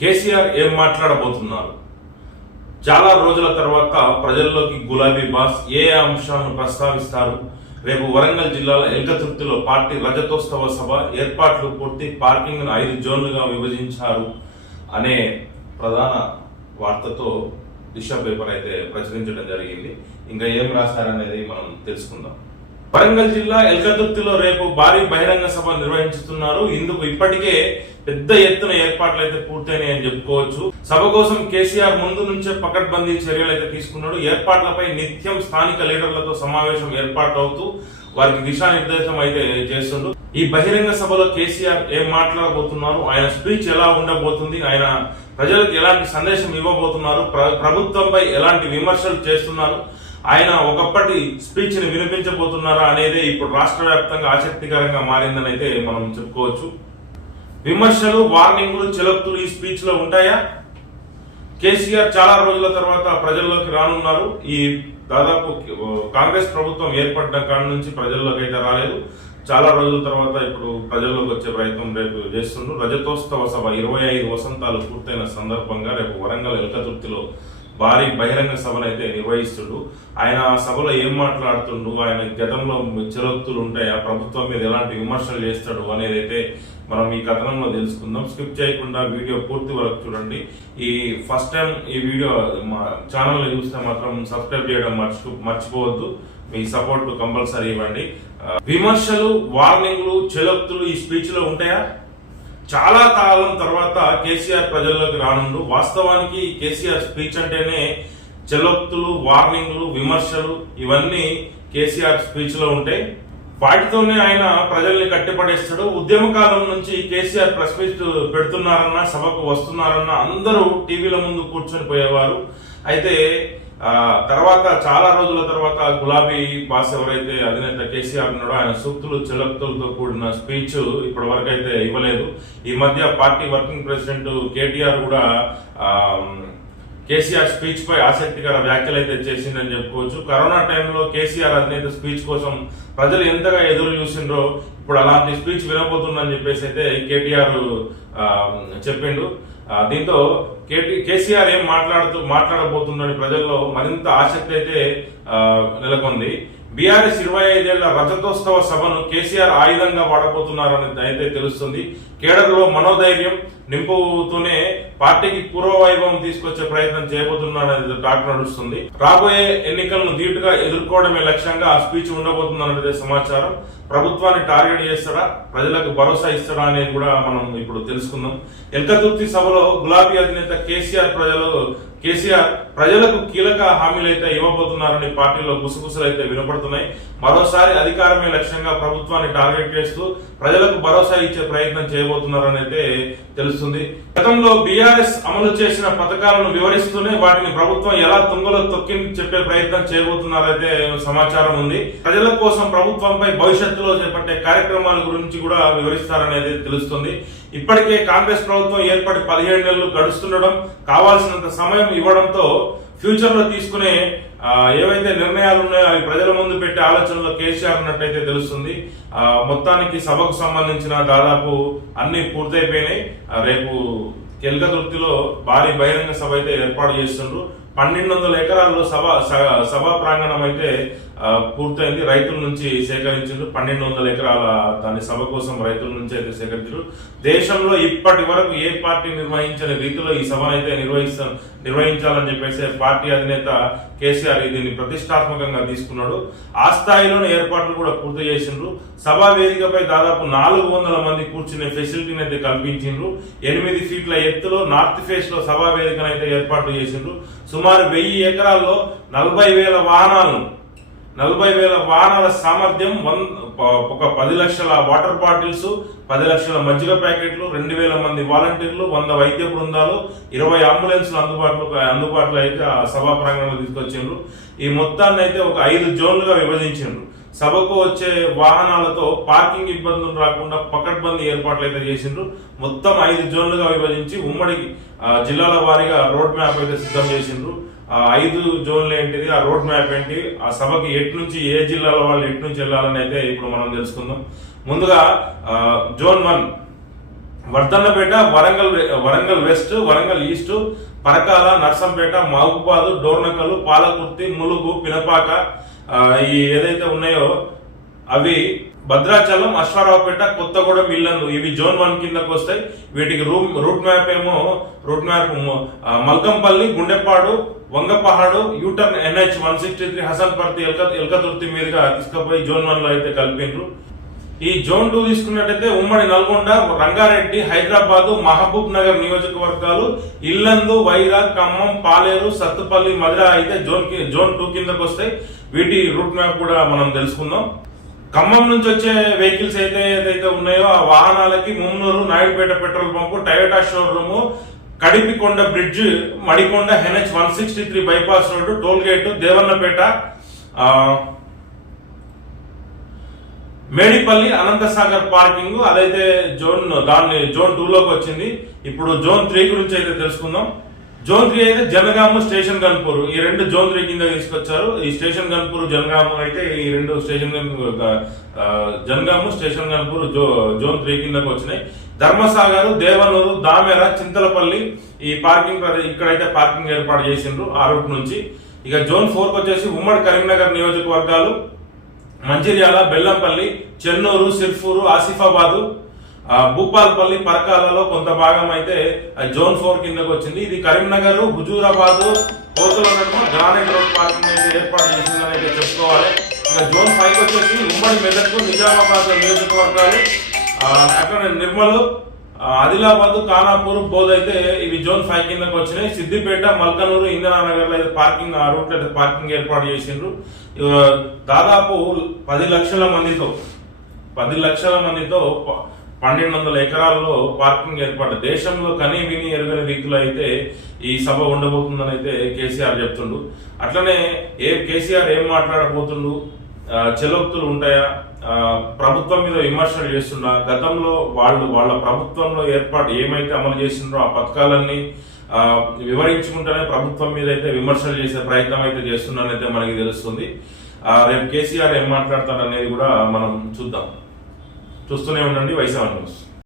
కేసీఆర్ ఏం మాట్లాడబోతున్నారు? చాలా రోజుల తర్వాత ప్రజల్లోకి గులాబీ బాస్ ఏ అంశాలను ప్రస్తావిస్తారు? రేపు వరంగల్ జిల్లాలో ఏకతృప్తిలో పార్టీ రజతోత్సవ సభ ఏర్పాట్లు పూర్తి పార్కింగ్ను ఐదు జోన్లుగా విభజించారు అనే ప్రధాన వార్తతో దిశ పేపర్ అయితే ప్రచురించడం జరిగింది. ఇంకా ఏం రాశారనేది మనం తెలుసుకుందాం. వరంగల్ జిల్లా ఎల్కతుర్తిలో రేపు భారీ బహిరంగ సభ నిర్వహించుతున్నారు. ఇందుకు ఇప్పటికే పెద్ద ఎత్తున ఏర్పాట్లు అయితే పూర్తయినాయి అని చెప్పుకోవచ్చు. సభ కోసం కేసీఆర్ ముందు నుంచే పకడ్బందీ చర్యలు అయితే తీసుకున్నాడు. ఏర్పాట్లపై నిత్యం స్థానిక లీడర్లతో సమావేశం ఏర్పాటు అవుతూ వారికి దిశానిర్దేశం అయితే చేస్తుండ్రు ఈ బహిరంగ సభలో కేసీఆర్ ఏం మాట్లాడబోతున్నారు? ఆయన స్పీచ్ ఎలా ఉండబోతుంది? ఆయన ప్రజలకు ఎలాంటి సందేశం ఇవ్వబోతున్నారు? ప్ర- ప్రభుత్వంపై ఎలాంటి విమర్శలు చేస్తున్నారు? ఆయన ఒకప్పటి స్పీచ్ని వినిపించబోతున్నారా అనేది ఇప్పుడు రాష్ట్ర వ్యాప్తంగా ఆసక్తికరంగా మారిందని అయితే మనం చెప్పుకోవచ్చు. విమర్శలు వార్నింగ్లు చిలక్తులు ఈ స్పీచ్లో ఉంటాయా? కేసీఆర్ చాలా రోజుల తర్వాత ప్రజల్లోకి రానున్నారు. ఈ దాదాపు కాంగ్రెస్ ప్రభుత్వం ఏర్పడిన కాడ నుంచి ప్రజల్లోకి అయితే రాలేదు. చాలా రోజుల తర్వాత ఇప్పుడు ప్రజల్లోకి వచ్చే ప్రయత్నం రేపు చేస్తుండ్రు. రజతోత్సవ సభ ఇరవై ఐదు వసంతాలు పూర్తయిన సందర్భంగా రేపు వరంగల్ ఎలకతుర్తిలో భారీ బహిరంగ సభలు అయితే నిర్వహిస్తుండు. ఆయన ఆ సభలో ఏం మాట్లాడుతుండు? ఆయన గతంలో చిరొత్తులు ఉంటాయా? ప్రభుత్వం మీద ఎలాంటి విమర్శలు చేస్తాడు అనేది అయితే మనం ఈ కథనంలో తెలుసుకుందాం. స్కిప్ చేయకుండా వీడియో పూర్తి వరకు చూడండి. ఈ ఫస్ట్ టైం ఈ వీడియో మా ఛానల్ చూస్తే మాత్రం సబ్స్క్రైబ్ చేయడం మర్చిపో మర్చిపోవద్దు. మీ సపోర్ట్ కంపల్సరీ ఇవ్వండి. విమర్శలు వార్నింగ్లు చెలక్తులు ఈ స్పీచ్లో ఉంటాయా? చాలా కాలం తర్వాత కేసీఆర్ ప్రజల్లోకి రానుండు. వాస్తవానికి కేసీఆర్ స్పీచ్ అంటేనే చెలొక్తులు వార్నింగ్లు విమర్శలు ఇవన్నీ కేసీఆర్ స్పీచ్లో ఉంటాయి. వాటితోనే ఆయన ప్రజల్ని కట్టిపడేస్తాడు. ఉద్యమ కాలం నుంచి కేసీఆర్ ప్రెస్ మీట్ పెడుతున్నారన్నా సభకు వస్తున్నారన్నా అందరూ టీవీల ముందు కూర్చొని పోయేవారు. అయితే తర్వాత చాలా రోజుల తర్వాత గులాబీ బాస్ ఎవరైతే అధినేత కేసీఆర్ ఉన్నాడో ఆయన సూక్తులు చిలక్తులతో కూడిన స్పీచ్ ఇప్పటి వరకు అయితే ఇవ్వలేదు. ఈ మధ్య పార్టీ వర్కింగ్ ప్రెసిడెంట్ కేటీఆర్ కూడా కేసీఆర్ స్పీచ్ పై ఆసక్తికర వ్యాఖ్యలు అయితే చేసిందని చెప్పుకోవచ్చు. కరోనా టైంలో కేసీఆర్ అధినేత స్పీచ్ కోసం ప్రజలు ఎంతగా ఎదురు చూసిండ్రో ఇప్పుడు అలాంటి స్పీచ్ వినబోతుందని చెప్పేసి అయితే కేటీఆర్ చెప్పిండు. దీంతో కేటీ కేసీఆర్ ఏం మాట్లాడుతూ మాట్లాడబోతుందని ప్రజల్లో మరింత ఆసక్తి అయితే నెలకొంది. బీఆర్ఎస్ ఇరవై ఐదేళ్ళ రజతోత్సవ సభను కేసీఆర్ ఆయుధంగా వాడబోతున్నారని అయితే తెలుస్తుంది. కేడర్లో మనోధైర్యం నింపుతూనే పార్టీకి పూర్వవైభవం తీసుకొచ్చే ప్రయత్నం చేయబోతున్నారనేది టాక్ నడుస్తుంది. రాబోయే ఎన్నికలను ధీటుగా ఎదుర్కోవడమే లక్ష్యంగా ఆ స్పీచ్ ఉండబోతుందనేది సమాచారం. ప్రభుత్వాన్ని టార్గెట్ చేస్తాడా? ప్రజలకు భరోసా ఇస్తాడా అనేది కూడా మనం ఇప్పుడు తెలుసుకుందాం. ఎల్కతుర్తి సభలో గులాబీ అధినేత కేసీఆర్ ప్రజలు కేసీఆర్ ప్రజలకు కీలక హామీలు అయితే ఇవ్వబోతున్నారని పార్టీలో గుసగుసలు అయితే వినపడుతున్నాయి. మరోసారి అధికారమే లక్ష్యంగా ప్రభుత్వాన్ని టార్గెట్ చేస్తూ ప్రజలకు భరోసా ఇచ్చే ప్రయత్నం చేయ చేయబోతున్నారని అయితే తెలుస్తుంది. గతంలో బీఆర్ఎస్ అమలు చేసిన పథకాలను వివరిస్తూనే వాటిని ప్రభుత్వం ఎలా తుంగలో తొక్కి చెప్పే ప్రయత్నం చేయబోతున్నారైతే సమాచారం ఉంది. ప్రజల కోసం ప్రభుత్వంపై భవిష్యత్తులో చేపట్టే కార్యక్రమాల గురించి కూడా వివరిస్తారనేది తెలుస్తుంది. ఇప్పటికే కాంగ్రెస్ ప్రభుత్వం ఏర్పడి పదిహేడు నెలలు గడుస్తుండడం కావాల్సినంత సమయం ఇవ్వడంతో ఫ్యూచర్లో తీసుకునే ఏవైతే నిర్ణయాలు ఉన్నాయో అవి ప్రజల ముందు పెట్టే ఆలోచనలో కేసీఆర్ ఉన్నట్టయితే తెలుస్తుంది. మొత్తానికి సభకు సంబంధించిన దాదాపు అన్ని పూర్తయిపోయినాయి. రేపు రేపు తృప్తిలో భారీ బహిరంగ సభ అయితే ఏర్పాటు చేస్తుండ్రు. పన్నెండు వందల ఎకరాల్లో సభ సభా ప్రాంగణం అయితే పూర్తయింది. రైతుల నుంచి సేకరించారు పన్నెండు వందల ఎకరాల దాని సభ కోసం రైతుల నుంచి అయితే సేకరించారు దేశంలో ఇప్పటి వరకు ఏ పార్టీ నిర్వహించని రీతిలో ఈ సభను అయితే నిర్వహిస్తా నిర్వహించాలని చెప్పేసి పార్టీ అధినేత కేసీఆర్ దీన్ని ప్రతిష్టాత్మకంగా తీసుకున్నాడు. ఆ స్థాయిలోనే ఏర్పాట్లు కూడా పూర్తి చేసిండ్రు. సభా వేదికపై దాదాపు నాలుగు వందల మంది కూర్చునే ఫెసిలిటీని అయితే కల్పించిండ్రు. ఎనిమిది ఫీట్ల ఎత్తులో నార్త్ ఫేస్లో సభా వేదికను అయితే ఏర్పాటు చేసిండ్రు. సుమారు సుమారు వెయ్యి ఎకరాల్లో నలభై వేల వాహనాలను నలభై వేల వాహనాల సామర్థ్యం వన్ ఒక పది లక్షల వాటర్ బాటిల్స్ పది లక్షల మజ్జిగ ప్యాకెట్లు రెండు వేల మంది వాలంటీర్లు వంద వైద్య బృందాలు ఇరవై అంబులెన్స్లు అందుబాటులో అందుబాటులో అయితే ఆ సభా ప్రాంగణంలో తీసుకొచ్చిండ్రు. ఈ మొత్తాన్ని అయితే ఒక ఐదు జోన్లుగా విభజించిండ్రు. సభకు వచ్చే వాహనాలతో పార్కింగ్ ఇబ్బందులు రాకుండా పకడ్బందీ ఏర్పాట్లు అయితే చేసిండ్రు. మొత్తం ఐదు జోన్లుగా విభజించి ఉమ్మడి జిల్లాల వారీగా రోడ్ మ్యాప్ అయితే సిద్ధం చేసిండ్రు. ఆ ఐదు జోన్లు ఏంటిది ఆ రోడ్ మ్యాప్ ఏంటి ఆ సభకి ఎటు నుంచి ఏ జిల్లాల వాళ్ళు ఎటు నుంచి వెళ్ళాలని అయితే ఇప్పుడు మనం తెలుసుకుందాం. ముందుగా zone one Wardhannapet Warangal Warangal West Warangal East Parkal Narsampet Mahabubabad Dornakal Palakurthi Mulugu Pinapaka ఈ ఏదైతే ఉన్నాయో అవి భద్రాచలం అశ్వారావుపేట కొత్తగూడెం ఇల్లందు ఇవి జోన్ వన్ కిందకు వస్తాయి. వీటికి రూమ్ రూట్ మ్యాప్ ఏమో route map Malkampalli Gundepadu Vangapahad U turn NH one sixty three Hasanparthy ఎల్క Elkathurthi మీదుగా తీసుకుపోయి జోన్ వన్లో అయితే కలిపిండ్రు ఈ జోన్ టూ తీసుకున్నట్టయితే ఉమ్మడి నల్గొండ రంగారెడ్డి హైదరాబాద్ మహబూబ్ నగర్ నియోజకవర్గాలు ఇల్లందు వైరా ఖమ్మం పాలేరు సత్తుపల్లి మధుర అయితే జోన్ జోన్ టూ కిందకు వస్తాయి. వీటి రూట్ మ్యాప్ కూడా మనం తెలుసుకుందాం. ఖమ్మం నుంచి వచ్చే వెహికల్స్ అయితే ఏదైతే ఉన్నాయో ఆ వాహనాలకి Munnuru Naidupeta petrol pump Toyota showroom Kadipikonda bridge Madikonda NH one sixty three bypass road toll gate Devannapet Medipalli Anantasagar parking అదైతే జోన్ దాన్ని జోన్ టూ లోకి వచ్చింది. ఇప్పుడు జోన్ త్రీ గురించి అయితే తెలుసుకుందాం. జోన్ త్రీ అయితే జనగామ స్టేషన్ గన్పూర్. ఈ రెండు జోన్ త్రీ కింద తీసుకొచ్చారు. ఈ స్టేషన్ గన్పూర్ జనగామ అయితే ఈ రెండు స్టేషన్ జనగామ స్టేషన్ గన్పూర్ జో జోన్ త్రీ కిందకు వచ్చినాయి. ధర్మసాగర్ దేవనూరు దామెర చింతలపల్లి ఈ పార్కింగ్ ఇక్కడైతే పార్కింగ్ ఏర్పాటు చేసిండ్రు ఆ రూట్ నుంచి. ఇక జోన్ ఫోర్ వచ్చేసి ఉమ్మడి కరీంనగర్ నియోజకవర్గాలు. మంచిర్యాల బెల్లంపల్లి చెన్నూరు సిర్ఫూరు ఆసిఫాబాదు భూపాల్పల్లి పరకాలలో కొంత భాగం అయితే ఆ, జోన్ ఫోర్ కిందకు వచ్చింది ఇది కరీంనగర్ హుజూరాబాద్ కోతుల నడుమ గ్రానైట్ రోడ్ పార్కింగ్ అయితే ఏర్పాటు చేసిందని అయితే చెప్పుకోవాలి. ఇంకా జోన్ ఫైవ్ వచ్చేసి ఉమ్మడి మెదక్ నిజామాబాద్ నియోజకవర్గాలు అక్కడ నిర్మలు ఆదిలాబాద్ ఖానాపూర్ బోధ్ అయితే ఇవి జోన్ ఫైవ్ కిందకు వచ్చినాయి. సిద్దిపేట మల్కనూరు ఇందిరానగర్లో అయితే పార్కింగ్ ఆ రూట్ అయితే పార్కింగ్ ఏర్పాటు చేసిండ్రు. దాదాపు పది లక్షల మందితో పది లక్షల మందితో ప- పన్నెండు వందల ఎకరాల్లో పార్కింగ్ ఏర్పాటు. దేశంలో కనీ విని ఎరుగని రీతిలో అయితే ఈ సభ ఉండబోతుందని అయితే కేసీఆర్ చెప్తుండు. అట్లనే ఏ కేసీఆర్ ఏం మాట్లాడబోతుండు? చెలోక్తులు ఉంటాయా? ప్రభుత్వం మీద విమర్శలు చేస్తున్నా గతంలో వాళ్ళు వాళ్ళ ప్రభుత్వంలో ఏర్పాటు ఏమైతే అమలు చేసిండ్రో ఆ పథకాలన్నీ వివరించుకుంటేనే ప్రభుత్వం మీద అయితే విమర్శలు చేసే ప్రయత్నం అయితే చేస్తున్నానైతే మనకి తెలుస్తుంది. రేపు కేసీఆర్ ఏం మాట్లాడతాడనేది కూడా మనం చూద్దాం. చూస్తూనే ఉండండి వైశాఖ న్యూస్.